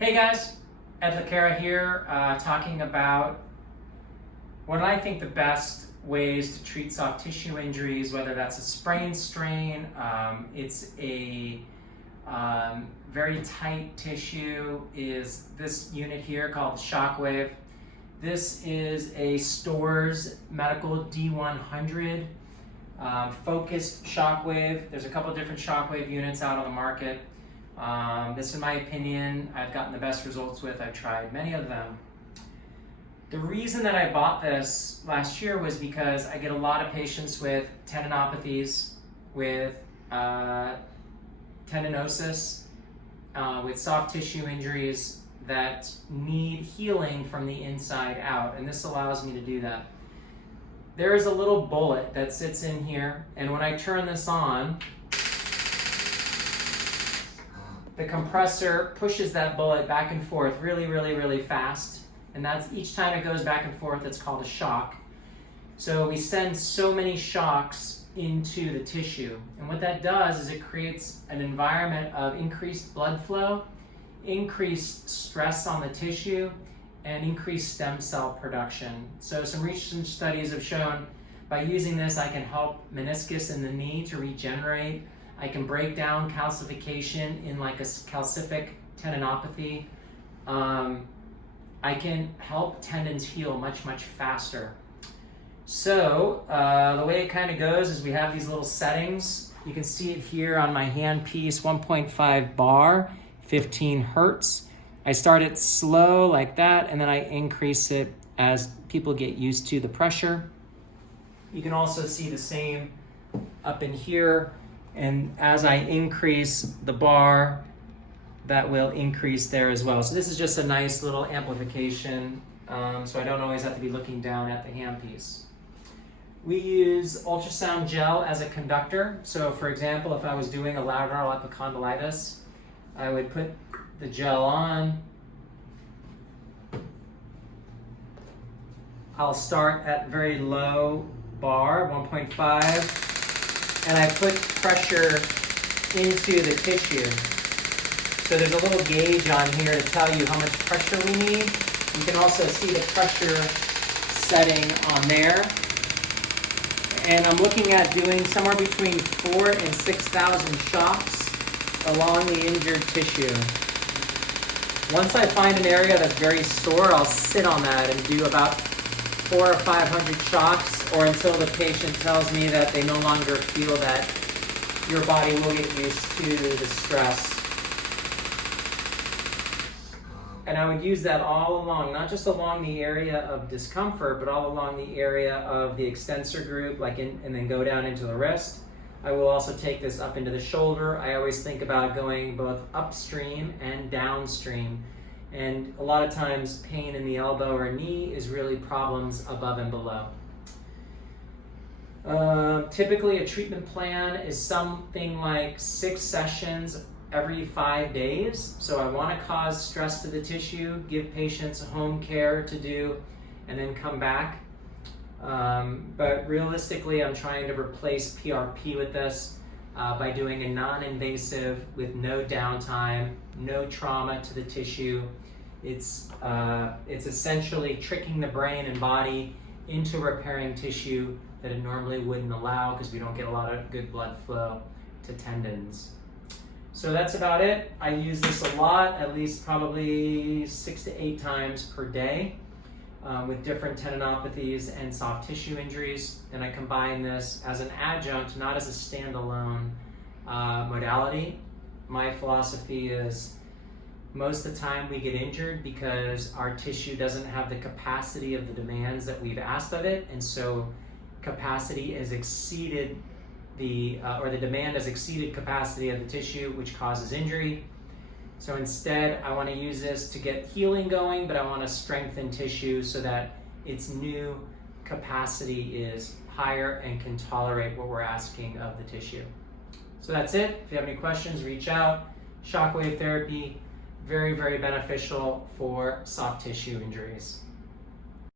Hey guys, Ed LaCara here, talking about what I think the best ways to treat soft tissue injuries, whether that's a sprain strain, it's a very tight tissue, is this unit here called Shockwave. This is a Storz Medical D100 focused Shockwave. There's a couple different Shockwave units out on the market. This, in my opinion, I've gotten the best results with. I've tried many of them. The reason that I bought this last year was because I get a lot of patients with tendinopathies, with tendinosis, with soft tissue injuries that need healing from the inside out, and this allows me to do that. There is a little bullet that sits in here, and when I turn this on, the compressor pushes that bullet back and forth really fast, and that's each time it goes back and forth, it's called a shock. So we send so many shocks into the tissue, and what that does is it creates an environment of increased blood flow, increased stress on the tissue, and increased stem cell production. So some recent studies have shown by using this I can help meniscus in the knee to regenerate. I can break down calcification in like a calcific tendinopathy. I can help tendons heal much faster. So the way it kind of goes is we have these little settings. You can see it here on my handpiece, 1.5 bar, 15 hertz. I start it slow like that, and then I increase it as people get used to the pressure. You can also see the same up in here. And as I increase the bar, that will increase there as well. So this is just a nice little amplification, so I don't always have to be looking down at the handpiece. We use ultrasound gel as a conductor. So for example, if I was doing a lateral epicondylitis, I would put the gel on. I'll start at very low bar, 1.5. And I put pressure into the tissue. So there's a little gauge on here to tell you how much pressure we need. You can also see the pressure setting on there. And I'm looking at doing somewhere between 4,000 and 6,000 shocks along the injured tissue. Once I find an area that's very sore, I'll sit on that and do about 400 or 500 shocks, or until the patient tells me that they no longer feel that your body will get used to the stress. And I would use that all along, not just along the area of discomfort, but all along the area of the extensor group, and then go down into the wrist. I will also take this up into the shoulder. I always think about going both upstream and downstream. And a lot of times pain in the elbow or knee is really problems above and below. Typically a treatment plan is something like 6 sessions every 5 days. So I want to cause stress to the tissue, give patients home care to do, and then come back. But realistically, I'm trying to replace PRP with this by doing a non-invasive with no downtime, no trauma to the tissue. It's essentially tricking the brain and body into repairing tissue that it normally wouldn't allow, because we don't get a lot of good blood flow to tendons. So that's about it. I use this a lot, at least probably 6 to 8 times per day with different tendinopathies and soft tissue injuries. And I combine this as an adjunct, not as a standalone modality. My philosophy is most of the time we get injured because our tissue doesn't have the capacity of the demands that we've asked of it, and so capacity has exceeded the demand has exceeded capacity of the tissue, which causes injury. So instead, I want to use this to get healing going, but I want to strengthen tissue so that its new capacity is higher and can tolerate what we're asking of the tissue. So that's it. If you have any questions, reach out. Shockwave therapy, very beneficial for soft tissue injuries.